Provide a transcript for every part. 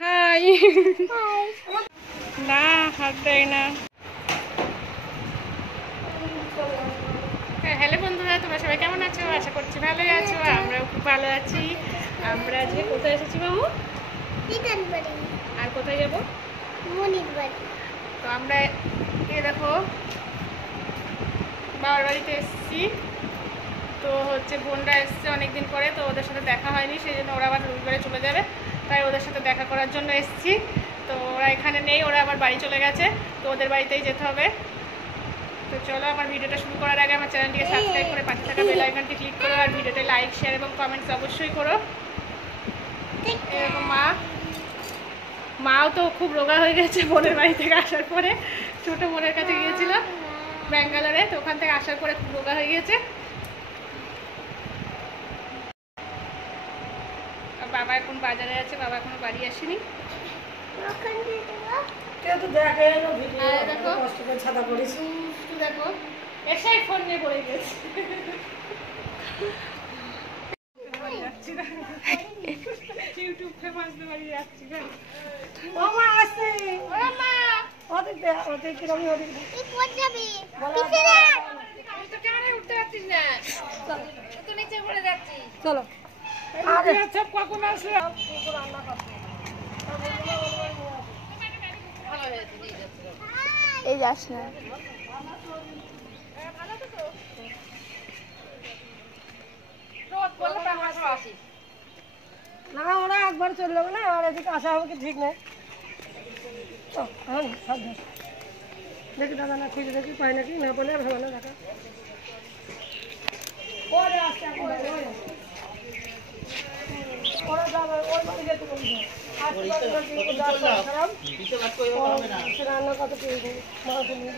High না হাত দেয় না। হ্যালো বন্ধুরা, তোমরা সবাই কেমন আছো? আশা করছি ভালোই আছো। আমরাও খুব ভালো আছি। আমরা আজকে কোথায় এসেছি বাবু? আর কোথায় যাবো? তো আমরা দেখো বাবার বাড়িতে এসেছি। তো হচ্ছে বোনরা এসছে অনেকদিন পরে, তো ওদের সাথে দেখা হয়নি, সেই জন্য ওরা আবার রবিবারে চলে যাবে, তাই ওদের সাথে দেখা করার জন্য এসেছি। তো ওরা এখানে নেই, ওরা আবার বাড়ি চলে গেছে, তো ওদের বাড়িতেই যেতে হবে। তো চলো, আমার ভিডিওটা শুরু করার আগে আমার চ্যানেলটিকে সাবস্ক্রাইব করে পাশে থাকা বেল আইকনটি ক্লিক করো, আর ভিডিওতে লাইক শেয়ার এবং কমেন্টস অবশ্যই করো। এরকম মাও তো খুব রোগা হয়ে গেছে বোনের বাড়ি থেকে আসার পরে। ছোটো বোনের কাছে গিয়েছিল ব্যাঙ্গালোরে, তো ওখান থেকে আসার পরে খুব রোগা হয়ে গিয়েছে। বাবা এখন বাজারে আছে, বাবা এখনো বাড়ি আসেনি। দেখো এসেই ফোন নিয়ে পড়ে গেছে। ইউটিউব ফেমাস বাড়ি যাচ্ছি। উঠতে পারছিস না, নিচে পড়ে যাচ্ছি। চলো কখন আসলে এই যাস না। না ওরা একবার চলে যাবে না, আর এদিকে আসা হবে কি ঠিক নেই। দেখি দাদা না খুঁজে দেখি পাই নাকি, না পেলে আর ভালো না দেখা। পরে আসছে ওরা যাবে ওই বাড়ি যেতে বলছে। রান্না কত কিনবো, মাংস নিয়ে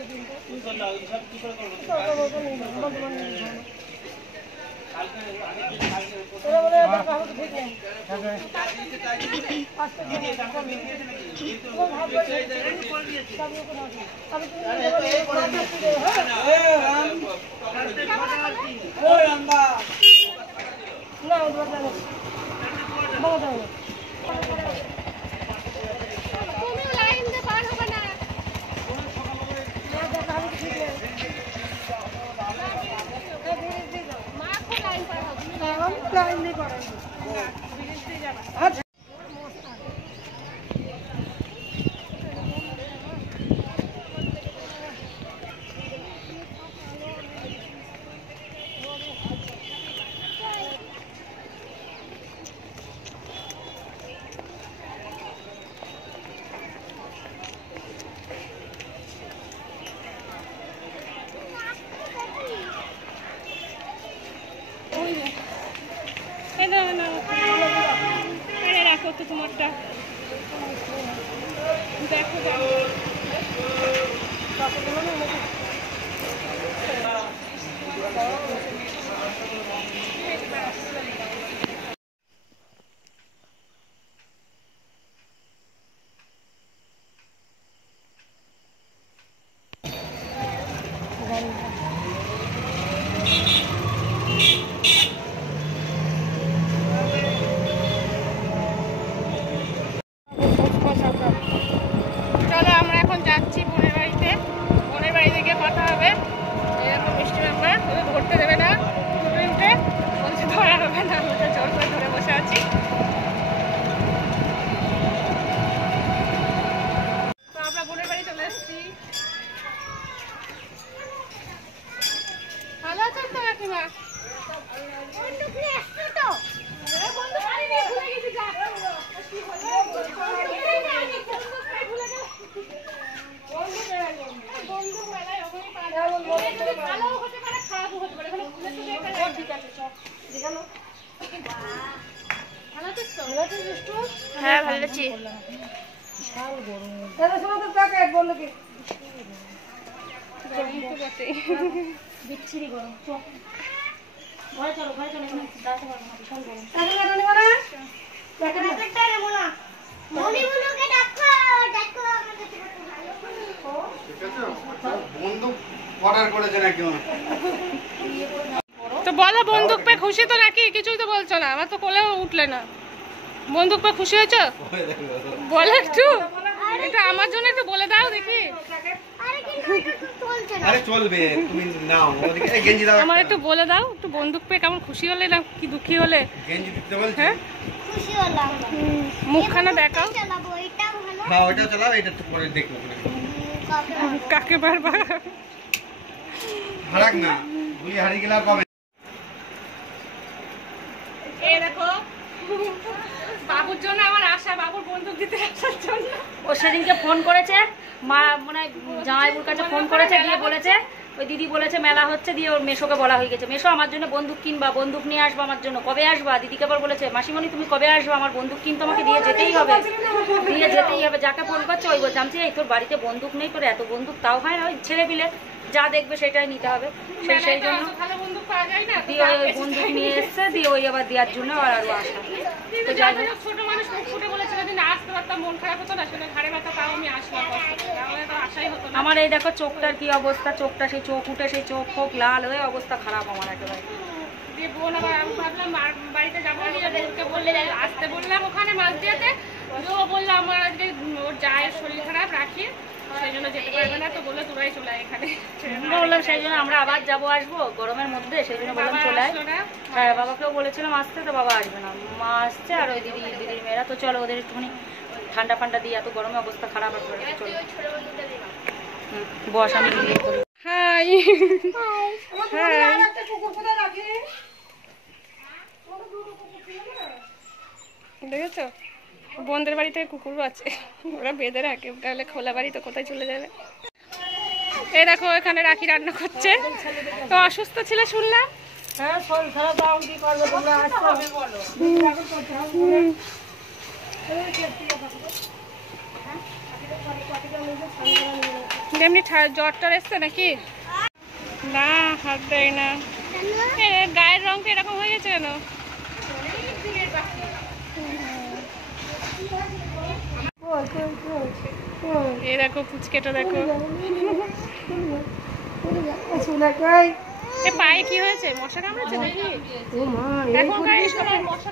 রাখো তো তোমারটা, দেখো হ্যাঁ ভালো আছি। বিচ্ছিরি গরম। ঘরে চলো, ঘরে চলো, এখানে দাঁড়াতে পারবো না, ভীষণ গরম। বন্দুক অর্ডার করেছে নাকি? তো বলো বন্দুক পেয়ে খুশি তো নাকি? কিছুই তো বলছো না, আমার তো কোলেও উঠলে না। বন্দুক পেয়ে খুশি হয়েছো? বলো একটু, এটা আমার জন্য একটু বলে দাও দেখি। আরে চলবে, তুমি নাও। ওদিকে এই গেঞ্জি দাও, আমার একটু বলে দাও, একটু বন্দুক পেয়ে কেমন খুশি হলে না কি দুঃখী হলে? গেঞ্জি দিতে বলছি। হ্যাঁ খুশি হলাম। মুখখানা দেখাও। চালাবো, এটা ভালো। হ্যাঁ ওইটা চালাও, এটা তো পরে দেখবো। কাকে বারবার হারাক না, গুলি হারিয়ে গেলে আর পাবে। এই দেখো বাবুর জন্য আমার আশা, বাবুর বন্দুক দিতে আসার জন্য। ও সেদিনকে ফোন করেছে, মা মানে জামাইবুর কাছে ফোন করেছে, দিয়ে বলেছে ওই দিদি বলেছে মেলা হচ্ছে, দিয়ে ওর মেশোকে বলা হয়ে গেছে, মেশো আমার জন্য বন্দুক কিনবা, বন্দুক নিয়ে আসবা আমার জন্য, কবে আসবা? দিদিকে আবার বলেছে মাসিমণি তুমি কবে আসবা, আমার বন্দুক কিনতে আমাকে দিয়ে যেতেই হবে, দিয়ে যেতেই হবে। যাকে ফোন করছে ওই বলছে, আমি এই তোর বাড়িতে বন্দুক নেই, তোর এত বন্দুক তাও হয় না, ওই ছেলে পিলে যা দেখবে সেটাই নিতে হবে। সেই জন্য ভালো বন্দুক পাওয়া যায় না, দিয়ে ওই বন্দুক নিয়ে এসছে, দিয়ে ওই আবার দেওয়ার জন্য আর আরো আসা। তো যাই হোক, ছোট মানুষ মুখ ফুটে বলেছে যদি না আসতে পারতাম মন খারাপ হতো না, সেটা ঘাড়ে ব্যথা, তাও আমি আসলাম, তাহলে তো আশাই হতো না। আমার এই দেখো চোখটার কি অবস্থা, চোখটা সেই চোখ উঠে সেই চোখ ফোক লাল হয়ে অবস্থা খারাপ আমার একেবারে। দিয়ে বোন আবার আমি ভাবলাম বাড়িতে যাবো, বোনকে বললে আসতে বললাম ওখানে মাঝদিয়াতে, ও বললো আমার আজকে ওর জায়ের শরীর খারাপ রাখি, সেই জন্য যেতে পারবে না, তো বললো তোরাই চলে আয় এখানে। বললাম সেই জন্য আমরা আবার যাবো, আসবো গরমের মধ্যে, সেই জন্য বললাম চলে আয়। হ্যাঁ বাবাকেও বলেছিলাম আসতে, তো বাবা আসবে না, মা আসছে আর ওই দিদির মেয়েরা, তো চলো ওদের একটুখানি ঠান্ডা ফান্ডা দিয়ে, এত গরমে অবস্থা খারাপ আর করে চলো। বস আমি হাই হ্যাঁ দেখেছো বোনদের বাড়িতে কুকুরও আছে, ওরা বেঁধে রাখে, তাহলে খোলা বাড়ি তো কোথায় চলে যাবে। এই দেখো এখানে রাখি রান্না করছে, তো অসুস্থ ছিল শুনলাম। এমনি জ্বরটার এসছে নাকি? না হাত দেয় না, গায়ের রংটা এরকম হয়ে গেছে কেন? এই দেখো পুচকেটা দেখো, পায়ে কি হয়েছে? মশা কামড়েছে নাকি? দেখো গায়ে সবার মশা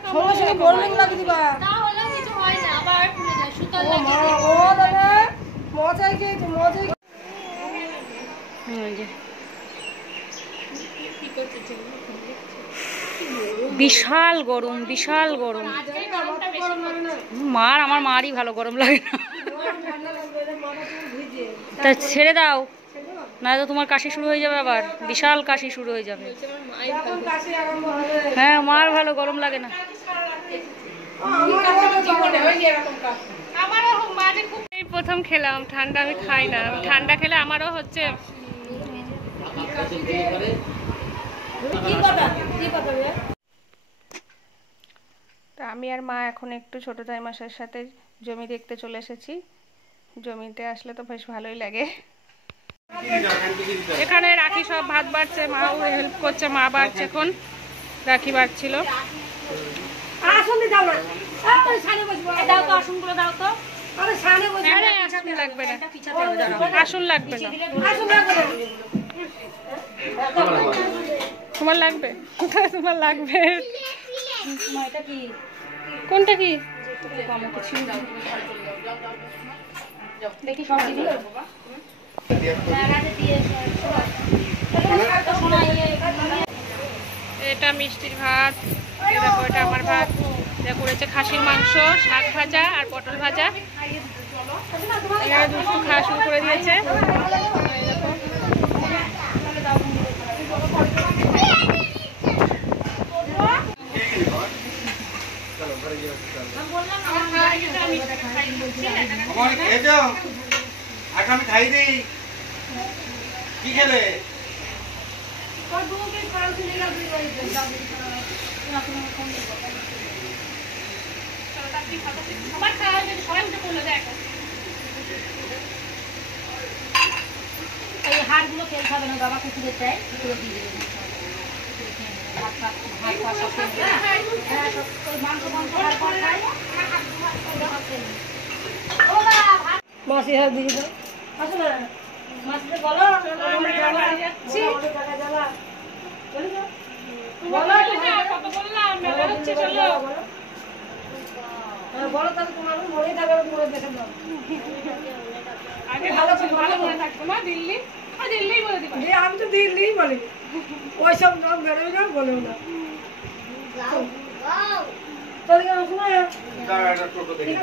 বিশাল গরম, বিশাল গরম। আমার মারই ভালো, গরম লাগে না। তা ছেড়ে দাও, না তো তোমার কাশি শুরু হয়ে যাবে, আবার বিশাল কাশি শুরু হয়ে যাবে। হ্যাঁ মার ভালো, গরম লাগে না। আমারও মাঝে খুব এই প্রথম খেলাম ঠান্ডা, আমি খাই না, ঠান্ডা খেলে আমারও হচ্ছে। তা আমি আর মা এখন একটু ছোট দাইমাসের সাথে জমি দেখতে চলে এসেছি। জমিতে আসলে তো বেশ ভালোই লাগে। এখানে রাখি সব ভাত বাড়ছে, মাও হেল্প করছে, মা বাড়ছে, এখন রাখি বাড়ছিল। আসুন লাগবে না, আসুন লাগবে না, তোমার লাগবে, তোমার লাগবে। কোনটা কি দেখি সব দিবি। এটা মিষ্টির ভাত, দেখো এটা আমার ভাত, এটা করেছে খাসির মাংস, শাক ভাজা আর পটল ভাজা। এখানে দুষ্টু খাওয়া শুরু করে দিয়েছে। আমি খাই দিই, কি খেলে? এই হাড়গুলো ফেলতে হবে না, বাবা কুকুরের দেয়, কুকুরে দিয়ে দেবে। মাসি হাত দিয়ে দাও, আসলে মাছটা বলো আমরা এবার বাড়ি যাচ্ছি। বলো কত বললাম মেলা হচ্ছে, চলো। বলো তাহলে তোমার মনে থাকবে পুরো দেখে দাও। আগে ভালো ভালো মনে থাকতো না দিল্লি, দিল্লিই বলে দিবা। আমি তো দিল্লিই বলি, ওইসব নাম বেরোয় না, বলেও না। তাহলে কেন শোনা টোটো দেখে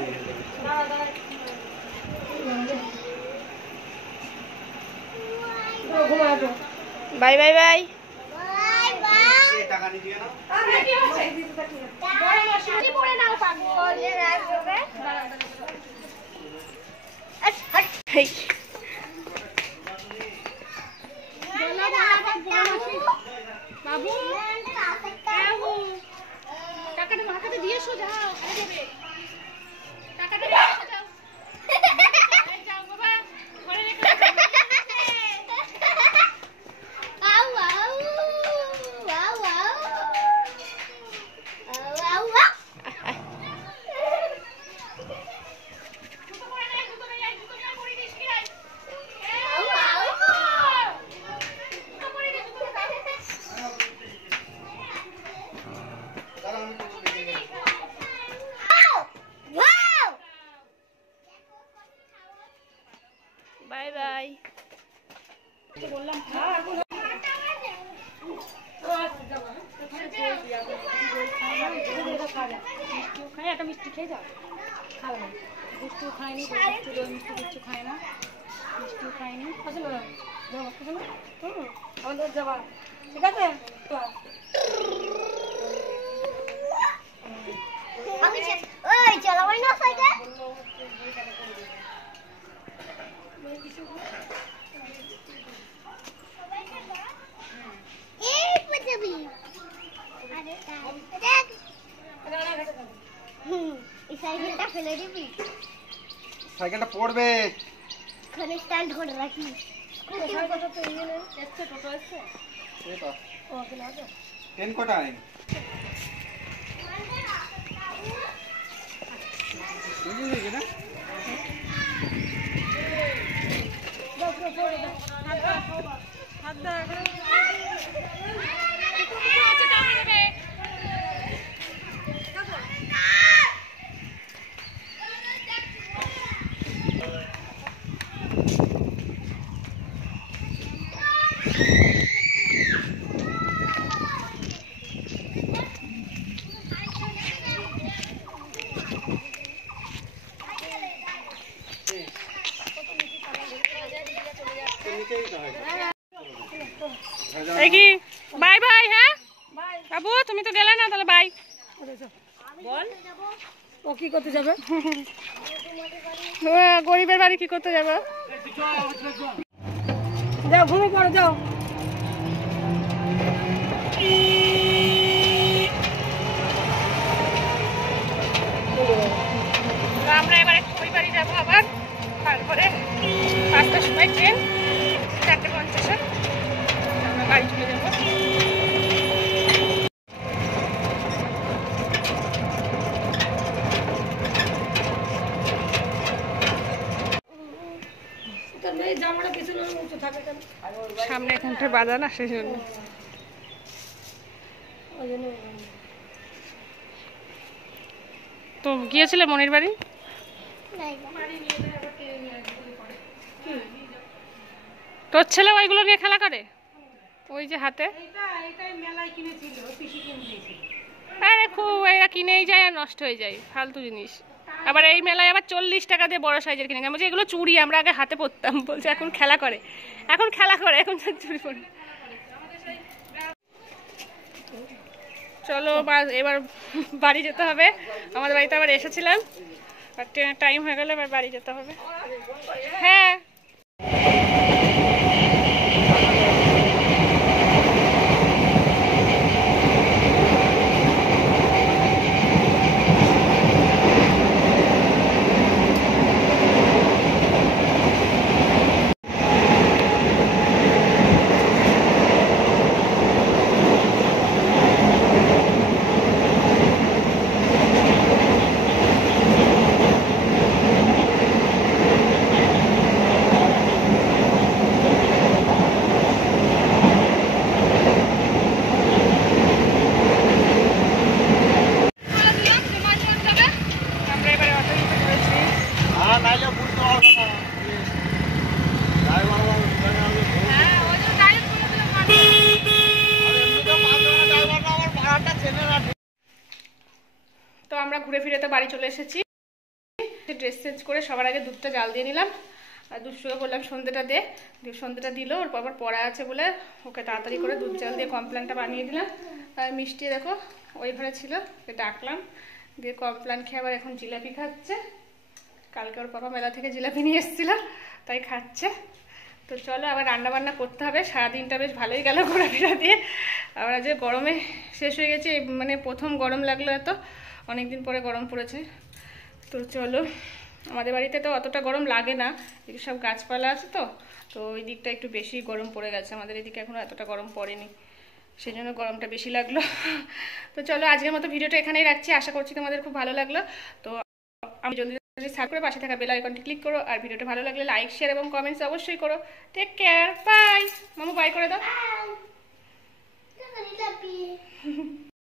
bye bye bye. Bye bye. টাকা নিয়ে দিয়ে নাও। কি হচ্ছে? বড় মশারি পরে নাও পাগল। হেই বাবু, বাবু টাকাটা মাথাতে দিয়ে এসো, যাও আরে যাবে টাকাটা দিয়ে এসো, যাও যাও বাবা ঘরে রেখে বাই বাই। বললাম খাই একটা মিষ্টি খেয়ে যাও, খাবে না, মিষ্টিও খায়নি, মিষ্টি দই মিষ্টি কিচ্ছু খায় না, মিষ্টিও খায়নি। আসলে আমাদের যাবা, ঠিক আছে? ওই চালাবাই না সাইকেল। এই পজাবি আরে দেখ এই সাইকেলটা ফেলে দিবি, সাইকেলটা পড়বে। এখানে স্ট্যান্ড করে রাখি। সাইকেলটা তো ইয়ে নেই, এসছে, টোটো এসছে। এই তো ও কেন আছে? ট্রেন কটায়? বুঝলি না? হাত দাও কি বাই বাই। হ্যাঁ বাবু তুমি তো গেলে না, তাহলে বাই বল। ও কি করতে যাবে? গরিবের বাড়ি কি করতে যাবে? যাও ঘুমিয়ে পড়ো, যাও। তো আমরা এবারে ওই বাড়ি যাবো আবার, তারপরে 5টার সময় ট্রেন, 4:50 আমরা বাড়ি চলে যাবো। জামাটা পিছনে উঁচু থাকে কেন? সামনে এখানটা বাজা না, সেই জন্য। তো গিয়েছিলে মনির বাড়ি? তোর ছেলে ওইগুলো নিয়ে খেলা করে, ওই যে হাতে। আরে খুব এরা কিনেই যায় আর নষ্ট হয়ে যায়, ফালতু জিনিস। আবার এই মেলায় আবার 40 টাকা দিয়ে বড় সাইজের কিনে। বলছে এগুলো চুড়ি, আমরা আগে হাতে পরতাম। বলছে এখন খেলা করে, এখন খেলা করে, এখন চুড়ি পরে। চলো এবার বাড়ি যেতে হবে। আমাদের বাড়িতে আবার এসেছিলাম, আর ট্রেনের টাইম হয়ে গেলে এবার বাড়ি যেতে হবে। হ্যাঁ ঘুরে ফিরে তো বাড়ি চলে এসেছি। ড্রেস চেঞ্জ করে সবার আগে দুধটা জাল দিয়ে নিলাম, আর দুধটাকে বললাম সন্ধ্যেটা দে, সন্ধ্যেটা দিল। ওর আবার পড়া আছে বলে ওকে তাড়াতাড়ি করে দুধ জাল দিয়ে কমপ্লেনটা বানিয়ে দিলাম। আর মিষ্টি দেখো ওই ঘরে ছিল, ওকে ডাকলাম, দিয়ে কমপ্লেন খেয়ে আবার এখন জিলাপি খাচ্ছে। কালকে ওর বাবা মেলা থেকে জিলাপি নিয়ে এসেছিল, তাই খাচ্ছে। তো চলো আবার রান্না বান্না করতে হবে। সারাদিনটা বেশ ভালোই গেল ঘোরাফেরা দিয়ে। আবার যে গরমে শেষ হয়ে গেছে, মানে প্রথম গরম লাগলো, এত অনেকদিন পরে গরম পড়েছে। তো চলো, আমাদের বাড়িতে তো অতটা গরম লাগে না, এদিকে সব গাছপালা আছে তো, তো ওই দিকটা একটু বেশি গরম পড়ে গেছে। আমাদের এদিকে এখনো এতটা গরম পড়েনি, সেই জন্য গরমটা বেশি লাগলো। তো চলো আজকের মতো ভিডিওটা এখানেই রাখছি, আশা করছি তোমাদের খুব ভালো লাগলো। তো আমি জলদি সাবস্ক্রাইব করে পাশে থাকা বেল আইকনটি ক্লিক করো, আর ভিডিওটা ভালো লাগলে লাইক শেয়ার এবং কমেন্টস অবশ্যই করো। Take care, bye. মামু বাই করে দাও। Look at it,